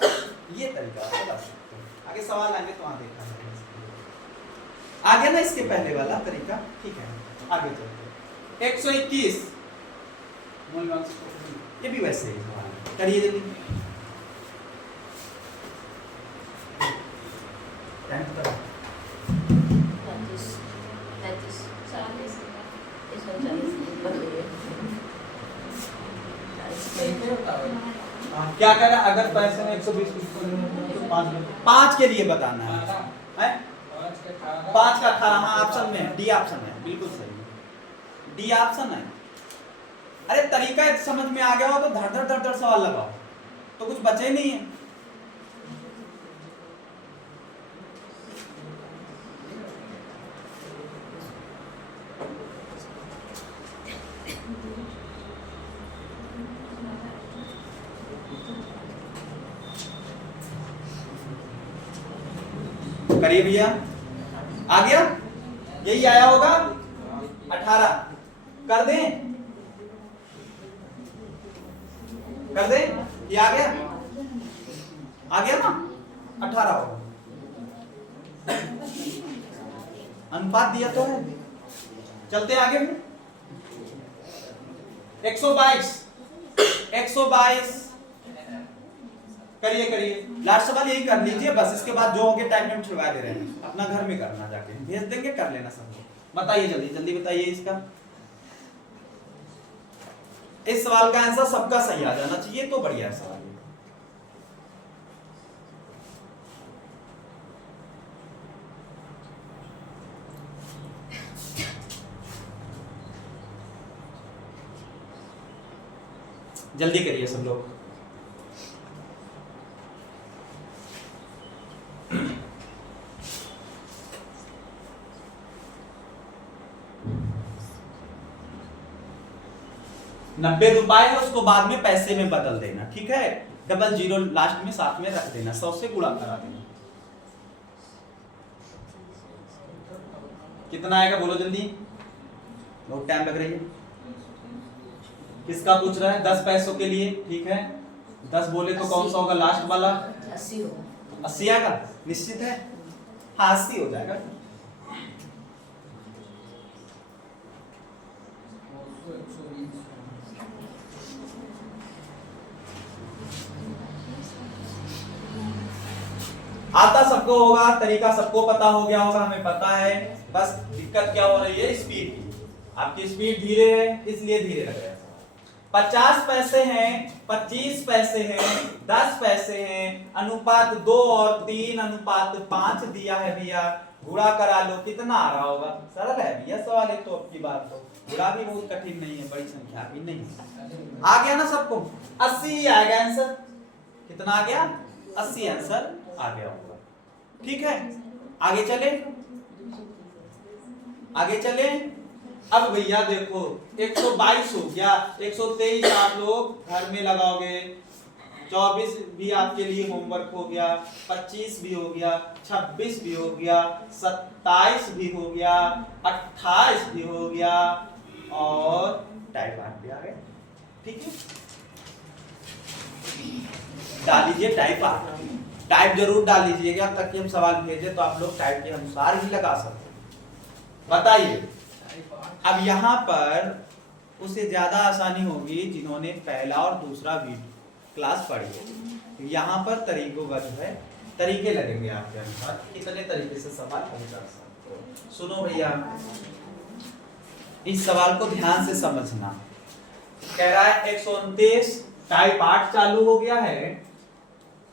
ये तरीका बता सकते हो। आगे सवाल आएंगे तो वहां देखा जाएगा। आ गया ना इसके पहले वाला तरीका? ठीक है, आगे चलते। 121, ये भी वैसे ही सवाल करिए जल्दी। क्या कह रहा? अगर पैसे में 120 तो 5 के लिए बताना है? 5 का 18। हाँ ऑप्शन में है, डी ऑप्शन है, बिल्कुल सही, डी ऑप्शन है। अरे तरीका समझ में आ गया हो तो धड़ धड़ धड़ धड़ सवाल लगाओ, तो कुछ बचे नहीं है। करिए भैया, आ गया? यही आया होगा 18। कर दें? कर दें? ये आ गया? आ गया ना? 18 होगा। अनुपात दिया तो है। चलते आगे में 122। 122 करिए करिए, लास्ट सवाल यही कर लीजिए बस। इसके बाद जो होंगे टाइम में छुड़वा दे रहे हैं, अपना घर में करना, जाके भेज देंगे, कर लेना सब लोग। बताइए जल्दी जल्दी बताइए इसका। इस सवाल का आंसर सबका सही आ जाना चाहिए, तो बढ़िया सवाल है। जल्दी करिए सब लोग। ₹90 है, उसको बाद में पैसे में बदल देना, ठीक है? डबल जीरो लास्ट में साथ में रख देना, 100 से गुणा करा देना। कितना आएगा बोलो जल्दी, बहुत टाइम लग रही है। किसका पूछ रहा है? 10 पैसों के लिए, ठीक है? 10 बोले तो कौन सा होगा लास्ट वाला? 80 होगा। 80 आएगा? निश्चित है? हाँ 80 हो जाएगा। आता सबको होगा, तरीका सबको पता हो गया होगा, हमें पता है। बस दिक्कत क्या हो रही है? स्पीड की। आपकी स्पीड धीरे है, इसलिए धीरे लग रहा है। 50 पैसे हैं, 25 पैसे हैं, 10 पैसे हैं, अनुपात 2 और 3 अनुपात 5 दिया है भैया। गुणा करा लो, कितना आ रहा होगा? सरल है भैया सवाल है, तो आपकी बात तो गुणा भी बहुत कठिन नहीं है, बड़ी संख्या भी नहीं है। आ गया ना सबको? 80 आएगा आंसर। कितना आ गया? 80 आंसर आ गया होगा, ठीक है? आगे चले, आगे चले। अब भैया देखो 122 हो गया, 123 आप लोग घर में लगाओगे, 24 भी आपके लिए होमवर्क हो गया, 25 भी हो गया, 26 भी हो गया, 27 भी हो गया, 28 भी हो गया और टाइप 8 भी आ गया, ठीक है? डाल लीजिए टाइप 8। टाइप जरूर डाल लीजिएगा ताकि हम सवाल भेजें तो आप लोग टाइप के अनुसार ही लगा सकते हैं। बताइए अब यहाँ पर उससे ज्यादा आसानी होगी जिन्होंने पहला और दूसरा वीडियो क्लास पढ़ी है। यहाँ पर तरीकों का जो है तरीके लगेंगे आपके अनुसार कितने तरीके से सवाल हल कर सकते हो। सुनो भैया इस सवाल को ध्यान से समझना। कह रहा है 129 टाइप 8 चालू हो गया है।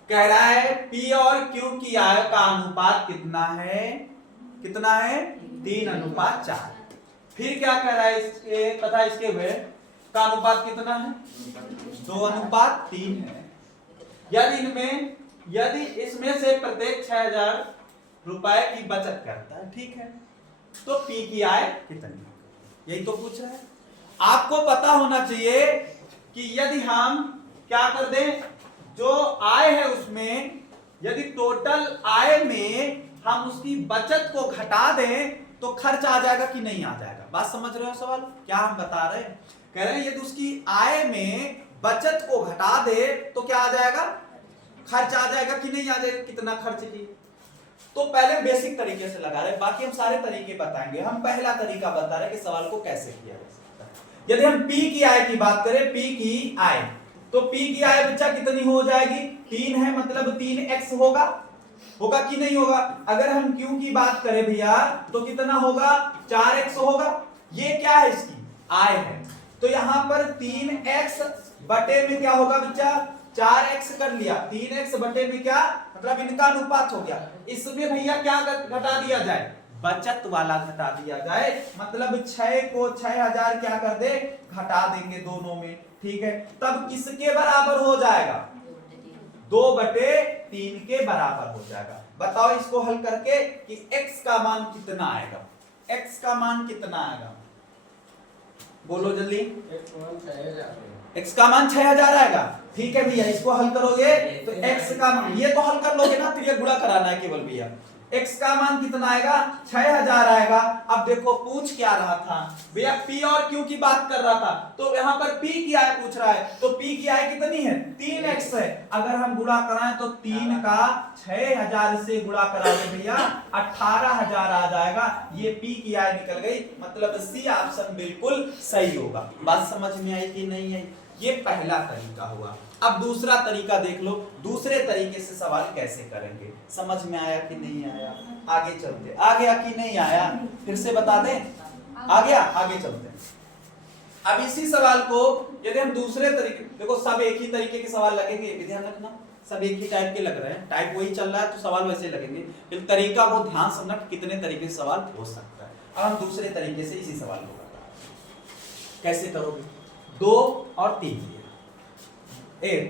कह रहा है P और Q की आय का अनुपात कितना है? कितना है? 3:4। फिर क्या कह रहा है इसके तथा इसके वे का अनुपात कितना है? 2:3 है। यदि इसमें से प्रत्येक 6,000 रुपए की बचत करता है, ठीक है, तो P की आय कितनी? यही तो पूछ रहा है। आपको पता होना चाहिए कि यदि हम क्या कर दें, जो आय है उसमें यदि टोटल आय में हम उसकी बचत को घटा दें तो खर्च आ जाएगा कि नहीं आ जाएगा। बात समझ रहे हो सवाल क्या हम बता रहे हैं? कह रहे हैं यदि उसकी आय में बचत को घटा दे तो क्या आ जाएगा? खर्च आ जाएगा कि नहीं आ जाएगा? कितना खर्च किए तो पहले बेसिक तरीके से लगा रहे, बाकी हम सारे तरीके बताएंगे। हम पहला तरीका बता रहे कि सवाल को कैसे किया जा सकता है। यदि हम P की आय की बात करें, P की आय, तो P की आय बच्चा कितनी हो जाएगी? 3 है, मतलब 3x होगा कि नहीं होगा? अगर हम Q की बात करें भैया तो कितना होगा? 4x होगा। ये क्या है? इसकी आय है। तो यहां पर 3x बटे में क्या होगा बच्चा? 4x कर लिया। 3x बटे में क्या, मतलब इनका अनुपात हो गया। इसमें भैया क्या घटा दिया जाए? बचत वाला घटा दिया जाए, मतलब 6 को 6,000 क्या कर दे? घटा देंगे दोनों में, ठीक है। तब किसके बराबर हो जाएगा? 2/3 के बराबर हो जाएगा। बताओ इसको हल करके कि x का मान कितना आएगा? x का मान कितना आएगा? बोलो जल्दी। x का मान 6,000 आएगा, ठीक है भैया। इसको हल करोगे तो x का मान, ये तो हल कर लोगे ना, फिर ये गुणा कराना है केवल भैया। x का मान कितना आएगा? 6,000 आएगा। अब देखो पूछ क्या रहा था भैया, P और Q की बात कर रहा था, तो यहाँ पर P की आय पूछ रहा है, तो P की आय कितनी है? 3x है। अगर हम गुणा कराएं तो 3 का 6,000 से गुणा कराओगे भैया 18,000 आ जाएगा। ये P की आय निकल गई, मतलब C ऑप्शन बिल्कुल सही होगा। बात समझ में आई कि नहीं आई? ये पहला तरीका हुआ। अब दूसरा तरीका देख लो, दूसरे तरीके से सवाल कैसे करेंगे। समझ में आया कि नहीं आया? आगे चलते। आ गया कि नहीं आया? फिर से बता दें। आ गया? आगे चलते हैं। अब इसी सवाल को यदि हम दूसरे तरीके, देखो सब एक ही तरीके के सवाल लगेंगे, ये भी ध्यान रखना, सब एक ही टाइप के लग रहे हैं, टाइप वही चल रहा है तो सवाल वैसे लगेंगे, लेकिन तरीका वो ध्यान समझना कितने तरीके से सवाल हो सकता है। अब हम दूसरे तरीके से इसी सवाल को बता रहे हैं। कैसे करोगे? 2 और 3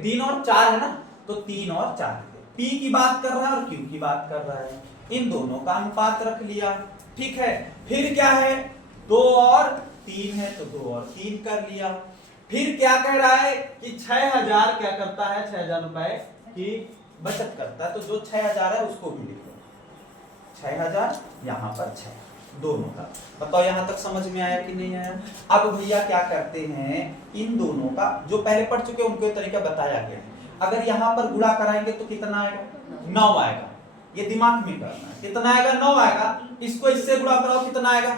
3 और 4 है ना, तो 3 और 4 P की बात कर रहा है और Q की बात कर रहा है, इन दोनों का अनुपात रख लिया, ठीक है। फिर क्या है? 2 और 3 है तो 2 और 3 कर लिया। फिर क्या कह रहा है कि 6,000 क्या करता है? 6,000 रुपए की बचत करता है, तो जो 6,000 है उसको भी लिख लो। 6,000 यहाँ पर 6 दोनों का। बताओ यहाँ तक समझ में आया कि नहीं आया? अब भैया क्या करते हैं, इन दोनों का जो पहले पढ़ चुके उनको तरीका बताया गया है। अगर यहाँ पर गुणा कराएंगे तो कितना आएगा? 9 आएगा। ये दिमाग में करना है। कितना आएगा? 9 आएगा। इसको इससे गुणा कराओ, कितना आएगा?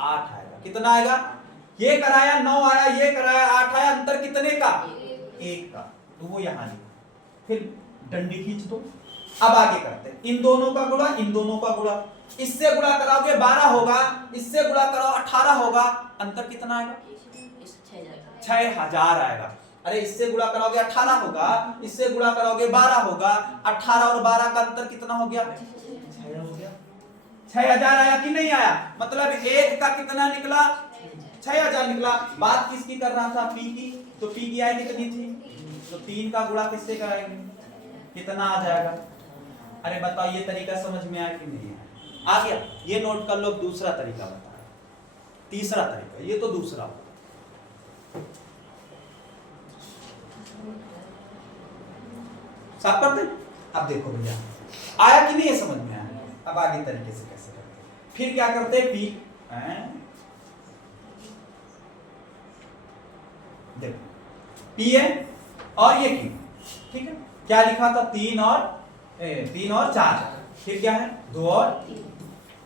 8 आएगा। कितना आएगा? ये कराया 9 आया, ये कराया 8 आया, अंतर कितने का? 1 का। तो वो यहाँ लिखा। फिर डंडी खींच दो। अब आगे करते हैं, इन दोनों का गुणा, इन दोनों का गुणा। इससे गुणा कराओगे 12 होगा, इससे गुणा कराओ 18 होगा, अंतर कितना आएगा? 6,000 आएगा। अरे इससे गुणा कराओगे 18 होगा, इससे गुणा कराओगे 12 होगा, 18 और 12 का अंतर कितना हो गया? 6 हो गया। 6,000 आया कि नहीं आया? मतलब 1 का कितना निकला? 6,000 निकला। बात किसकी कर रहा था? P की। तो P की आय कितनी थी? तो 3 का गुणा किससे कराएंगे? कितना आ जाएगा? अरे बताओ ये तरीका समझ में आया कि नहीं आया? आ गया? ये नोट कर लो। दूसरा तरीका बता रहा है, तीसरा तरीका, ये तो दूसरा। साफ करते? अब देखो भैया आया कि नहीं है? समझ में आया? अब आगे तरीके से कैसे करते? फिर क्या करते हैं? P देखो P है और ये Q, ठीक है। क्या लिखा था? 3 और 3 और 4, फिर क्या है 2 और,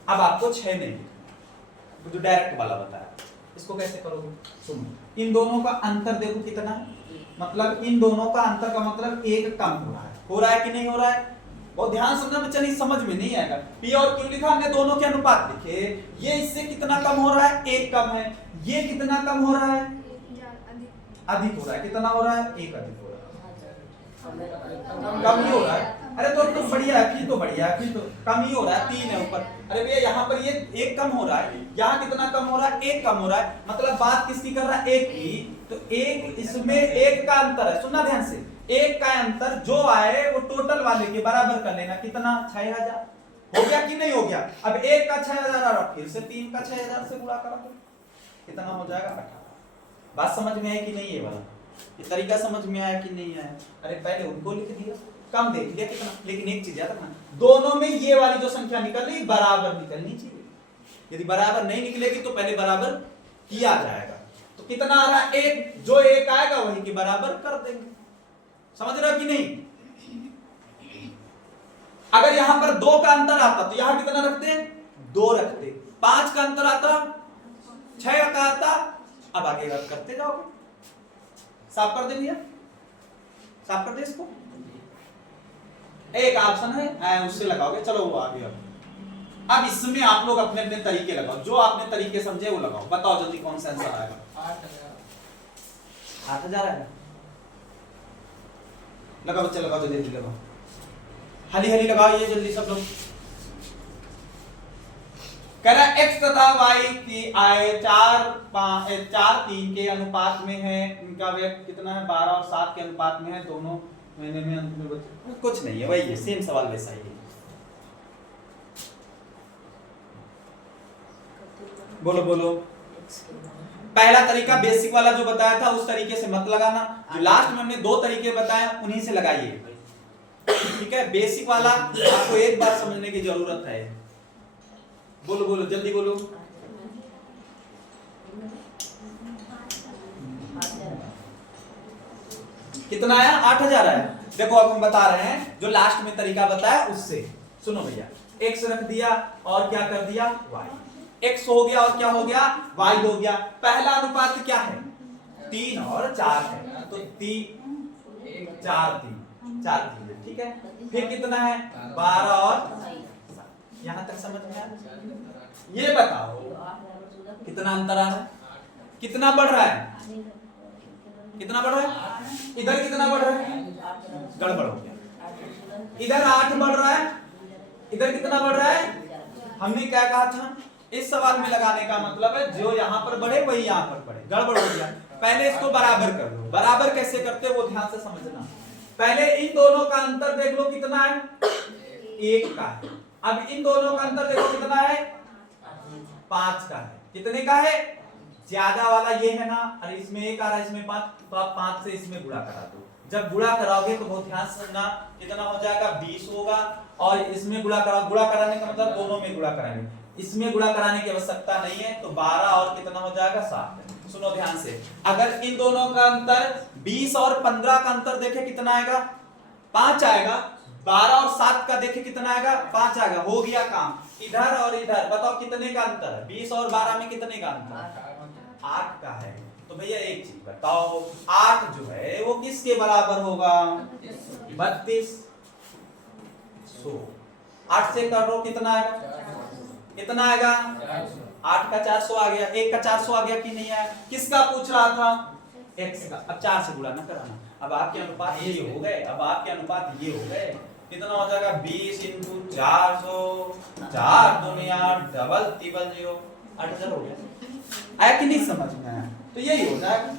अब आपको 6 नहीं लिखना, तो डायरेक्ट वाला बताया, इसको कैसे करोगे? सुनो, इन दोनों का अंतर देखो कितना है, मतलब इन दोनों का अंतर का मतलब एक कम हो रहा है कि नहीं हो रहा है? बहुत ध्यान समझना, बच्चा नहीं समझ में नहीं आएगा। P और Q लिखा हमने, दोनों के अनुपात लिखे, ये इससे कितना कम हो रहा है? 1 कम है, ये कितना कम हो रहा है? अधिक हो रहा है, कितना हो रहा है? 1 अधिक हो रहा है, कम ही हो रहा है। अरे तो बढ़िया है, फिर तो बढ़िया है, फिर तो कम ही हो रहा है, 3 है ऊपर। अरे भैया यहाँ पर ये 1 कम हो रहा है, यहाँ कितना कम हो रहा है? 1 कम हो रहा है, मतलब बात किसकी कर रहा है? 1 की, तो 1 इसमें 1 का अंतर है, सुनना ध्यान से, 1 का अंतर जो आए वो टोटल वाले के बराबर कर लेना, कितना? 6000 हो गया कि नहीं हो गया? अब 1 का 6000 आ रहा, फिर से 3 का 6000 से गुणा करा दो, कितना हो जाएगा? 18। बात समझ में है कि नहीं? ये वाला ये तरीका समझ में आया कि नहीं आया? अरे पहले उनको लिख दिया, कम देख लिया कितना, लेकिन एक चीज याद रखना, दोनों में ये वाली जो संख्या निकल रही बराबर निकलनी चाहिए, यदि बराबर नहीं निकलेगी तो पहले बराबर किया जाएगा। तो कितना आ रहा है? 1, जो 1 आएगा वही के बराबर कर देंगे, समझ रहे हो कि नहीं? अगर यहां पर 2 का अंतर आता तो यहां कितना रखते? 2 रखते। 5 का अंतर आता, 6 का आता, अब आगे रख करते जाओगे। साफ कर दे भैया, साफ कर दे इसको। एक ऑप्शन है उससे लगाओगे, चलो वो आ गया। अब इसमें आप लोग अपने अपने तरीके लगाओ, जो आपने तरीके समझे वो लगाओ। बताओ जल्दी कौन सा आंसर आएगा? 8000 आएगा। लगाओ बच्चे, लगाओ जल्दी लगाओ, हली हली लगाओ ये जल्दी सब लोग। कह रहा x तथा y की आय 4-3 के अनुपात में है, इनका व्यय कितना है? 12 और 7 के अनुपात में है, दोनों महीने में अंत में बचे। कुछ नहीं है, वही है, सेम सवाल वैसा ही है। बोलो बोलो। पहला तरीका बेसिक वाला जो बताया था उस तरीके से मत लगाना, जो लास्ट में हमने 2 तरीके बताए उन्हीं से लगाइए, ठीक है? बेसिक वाला आपको एक बार समझने की जरूरत है। बोलो बोलो जल्दी बोलो। कितना आया? 8000 आया। देखो अब हम बता रहे हैं जो लास्ट में तरीका बताया उससे। सुनो भैया, x रख दिया और क्या कर दिया? y। x हो गया और क्या हो गया? y हो गया। पहला अनुपात क्या है? 3 और 4 है, तो 3 4 3 ठीक है। फिर कितना है? 12 और, यहां तक समझ में आया? ये बताओ कितना अंतर आ रहा है? कितना बढ़ रहा है? कितना बढ़ रहा है? इधर कितना बढ़ रहा है? गड़बड़ हो गया। इधर 8 बढ़ रहा है, इधर कितना बढ़ रहा है? हमने क्या कहा था? इस सवाल में लगाने का मतलब है जो यहां पर बढ़े वही यहां पर बढ़े। गड़बड़ हो गया, पहले इसको बराबर कर लो। बराबर कैसे करते वो ध्यान से समझना। पहले इन दोनों का अंतर देख लो कितना है? 1 का है। अब इन दोनों का अंतर देखो कितना है? 5 का है। कितने का है? ज्यादा वाला ये है ना, अरे इसमें 1 आ रहा है, इसमें 5, तो आप 5 से इसमें गुणा करा दो। जब गुणा कराओगे तो बहुत ध्यान से समझना, कितना हो जाएगा? 20 होगा। और इसमें गुणा कराने का मतलब दोनों में गुणा कराएंगे, इसमें गुणा कराने की आवश्यकता नहीं है, तो 12 और कितना हो जाएगा? 7। सुनो ध्यान से, अगर इन दोनों का अंतर 20 और 15 का अंतर देखे कितना आएगा? 5 आएगा। 12 और 7 का देखे कितना आएगा? 5 आएगा। हो गया काम। इधर और इधर बताओ कितने का अंतर है? 20 और 12 में कितने का अंतर? 8 का है। तो भैया एक चीज बताओ, 8 जो है वो किसके बराबर होगा? 32। 8 से करो कितना आएगा? कितना आएगा? 8 का 400 आ गया। 1 का 400 आ गया कि नहीं आया? किसका पूछ रहा था? x का। अब 4 से गुणा ना कराना। अब आपके अनुपात ये हो गए, अब आपके अनुपात ये हो गए। कितना हो जाएगा? 20 × 400, 4 दूनी 8, डबल ट्रिपल 0, 8000 हो गया। आया कि नहीं समझ में आया? तो यही हो जाएगा।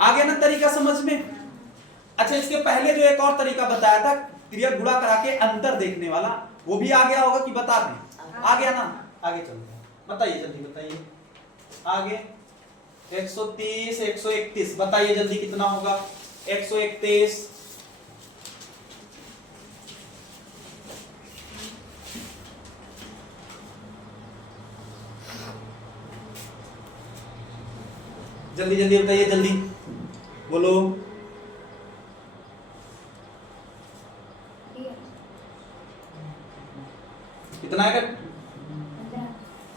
आ गया ना तरीका समझ में? अच्छा, इसके पहले जो एक और तरीका बताया था क्रिया गुणा करा के अंतर देखने वाला, वो भी आ गया होगा कि बता दें? आ गया ना? आगे चलते हैं, बताइए जल्दी बताइए। आगे 130 131 बताइए जल्दी कितना होगा? 131 जल्दी जल्दी बताइए, जल्दी बोलो।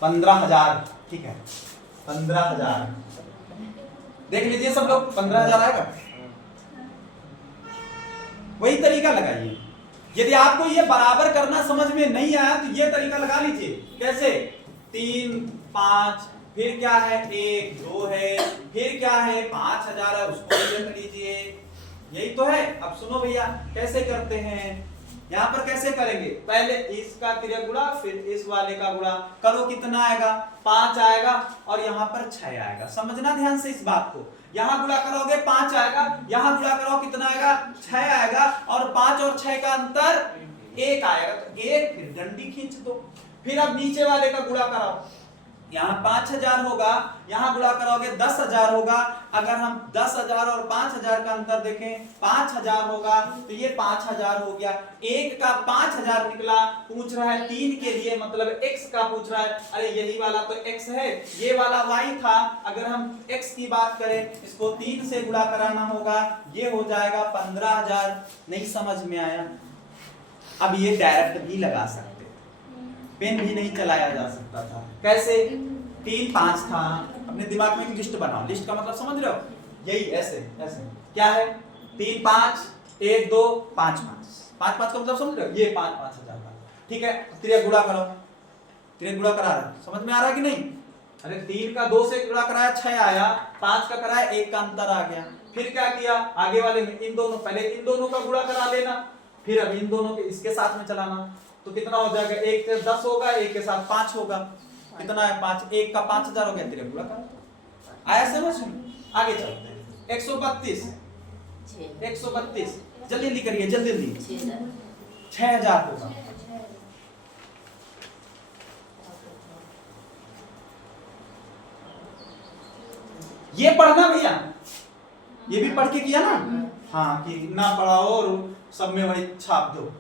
15,000, ठीक है 15,000। देख लीजिए सब लोग 15,000 आएगा। वही तरीका लगाइए। यदि आपको ये बराबर करना समझ में नहीं आया तो ये तरीका लगा लीजिए। कैसे? 3, 5, फिर क्या है 1, 2 है, फिर क्या है 5,000 है, उसको लिख लीजिए। यही तो है। अब सुनो भैया कैसे करते हैं। यहाँ पर कैसे करेंगे? पहले इसका तिर्यक गुणा, फिर इस वाले का गुणा करो। कितना आएगा? 5 आएगा और यहाँ पर 6 आएगा। समझना ध्यान से इस बात को। यहाँ गुणा करोगे 5 आएगा, यहाँ गुणा करो कितना आएगा? 6 आएगा और 5 और 6 का अंतर 1 आएगा। तो 1 फिर डंडी खींच दो। फिर अब नीचे वाले का गुणा कराओ। यहाँ 5,000 होगा, यहाँ गुणा करोगे 10,000 होगा। अगर हम 10,000 और 5,000 का अंतर देखें, 5,000 होगा तो ये 5,000 हो गया। 1 का 5,000 निकला। पूछ रहा है 3 के लिए, मतलब x का पूछ रहा है। अरे यही वाला तो x है, ये वाला y था। अगर हम x की बात करें, इसको 3 से गुणा कराना होगा, ये हो जाएगा 15,000। नहीं समझ में आया? अब ये डायरेक्ट भी लगा सकते, पेन भी नहीं चलाया जा सकता था। कैसे? 3, 5 था। अपने दिमाग में एक लिस्ट बनाओ। लिस्ट का मतलब समझ रहे हो? यही ऐसे ऐसे क्या है? 3, 5, 1, 2, 5, 5 5 का मतलब समझ रहे हो? ये 5 5,000 का, ठीक है। त्रिक गुणा करो। त्रिक गुणा करा रहा, समझ में आ रहा है कि नहीं? अरे 3 का 2 से गुणा कराया 6 आया, 5 का कराया 1 का अंतर आ गया। फिर क्या किया? आगे वाले में इन दोनों, पहले इन दोनों का गुणा करा लेना, फिर अब इन दोनों के इसके साथ में चलाना। तो कितना हो जाएगा? 1 से 10 होगा, 1 के साथ 5 होगा। कितना है? 5। 1 का 5,000 हो गया। तेरे पूरा का आया समझ में? आगे चलते हैं। 132 132 जल्दी जल्दी करिए, जल्दी जल्दी। 6,000 होगा। ये पढ़ना भैया, ये भी पढ़ के किया ना? हाँ, कि ना पढ़ाओ और सब में वही छाप दो।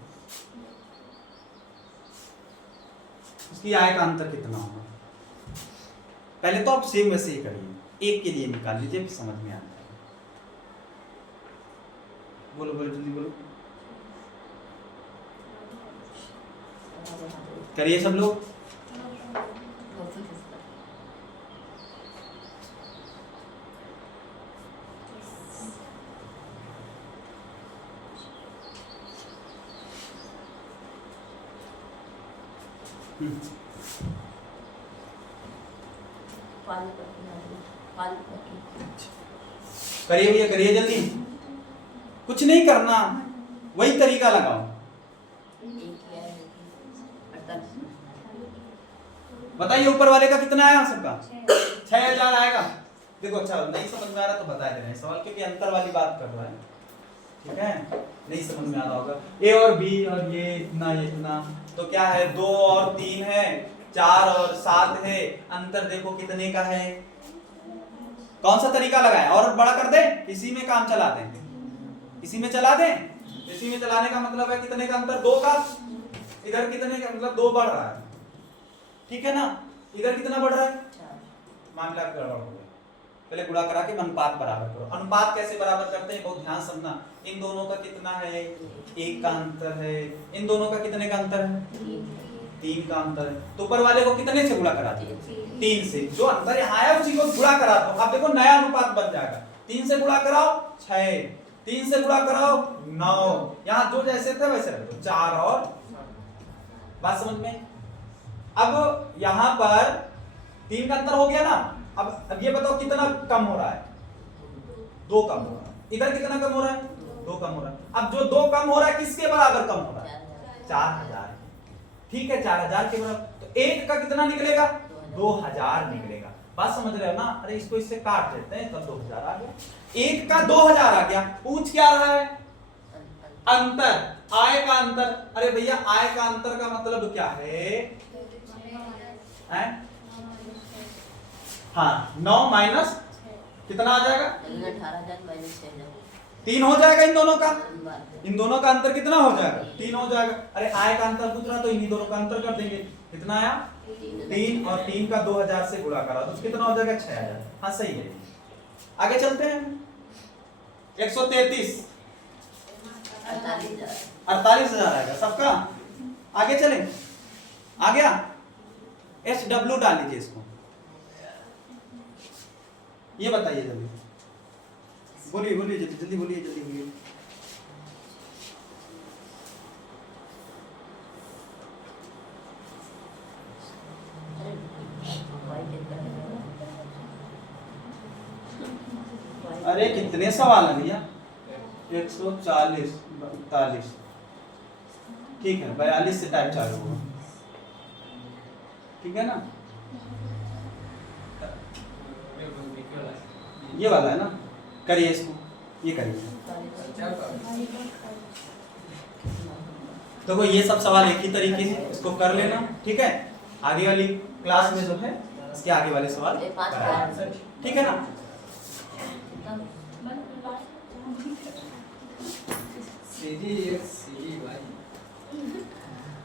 उसकी आय का अंतर कितना होगा? पहले तो आप सेम वैसे ही करिए, 1 के लिए निकाल लीजिए, फिर समझ में आता है। बोलो बोलो जल्दी बोलो, करिए सब लोग। करिए भैया, करिए जल्दी। कुछ नहीं करना, वही तरीका लगाओ। बताइए ऊपर वाले का कितना आया सबका? 6,000 आएगा। देखो अच्छा नहीं समझ में आ रहा तो बता दे रहे हैं सवाल, क्योंकि अंतर वाली बात कर रहा है, ठीक है? नहीं समझ में आ रहा होगा। ए और बी और ये इतना ये इतना, तो क्या है? 2 और 3 है, 4 और 7 है। अंतर देखो कितने का है। कौन सा तरीका लगाए? और बड़ा कर दे, इसी में काम चला दें, इसी में चला दें। इसी में चलाने का मतलब है कितने का अंतर? 2 का। इधर कितने का मतलब 2 बढ़ रहा है, ठीक है ना? इधर कितना बढ़ रहा है? मामला गड़बड़ हो गया। पहले गुणा करा के अनुपात बराबर करो। अनुपात कैसे बराबर करते हैं बहुत ध्यान समझना। इन दोनों का कितना है? 1 का अंतर है। इन दोनों का कितने का अंतर है? 3 का अंतर है। तो ऊपर वाले को कितने से गुणा करा दिए? 3 से। जो अंतर यहाँ आया उसी को गुणा करा दो। अब देखो नया अनुपात बन जाएगा। 3 से गुणा कराओ 6, 3 से गुणा कराओ 9। यहाँ जो जैसे थे वैसे रख दो, 4 और बात समझ में? अब यहाँ पर 3 का अंतर हो गया ना। अब ये बताओ कितना कम हो रहा है? 2 कम हो रहा है। इधर कितना कम हो रहा है? 2 कम हो रहा है। अब जो 2 कम हो रहा है किसके बराबर कम हो रहा है? 4,000। ठीक है, 4,000 के बराबर। तो 1 का कितना निकलेगा? 2,000 निकलेगा। बात समझ रहे हो ना? अरे इसको इससे काट देते हैं, तब 2,000 आ गया। 1 का 2,000 आ गया। पूछ क्या रहा है? अंतर, आय का अंतर। अरे भैया आय का अंतर का मतलब क्या है? हाँ, 9 माइनस कितना आ जाएगा? 18,000 माइनस 6,000। 3 हो जाएगा इन दोनों का। इन दोनों का अंतर कितना हो जाएगा? 3 हो जाएगा। अरे आय का अंतर पूछ रहा तो इन्हीं दोनों का अंतर कर देंगे। कितना आया? 3 और 3 का 2,000 से गुणा करा तो कितना हो जाएगा? 6,000। हाँ सही है। आगे चलते हैं। 133 48,000। 48,000 आएगा सबका। आगे चलें। आ गया? SW डाल लीजिए इसको। ये बताइए जल्दी, बोलिए बोलिए जल्दी जल्दी बोलिए, जल्दी बोलिए। अरे कितने सवाल है भैया? 140 42, ठीक है 42 से टाइप चालू होगा, ठीक है ना? ये वाला है ना, करिए इसको, ये करिए। तो ये सब सवाल एक ही तरीके से इसको कर लेना, ठीक है? आगे वाली क्लास में जो है इसके आगे वाले सवाल कराएंगे, ठीक है ना? सीधी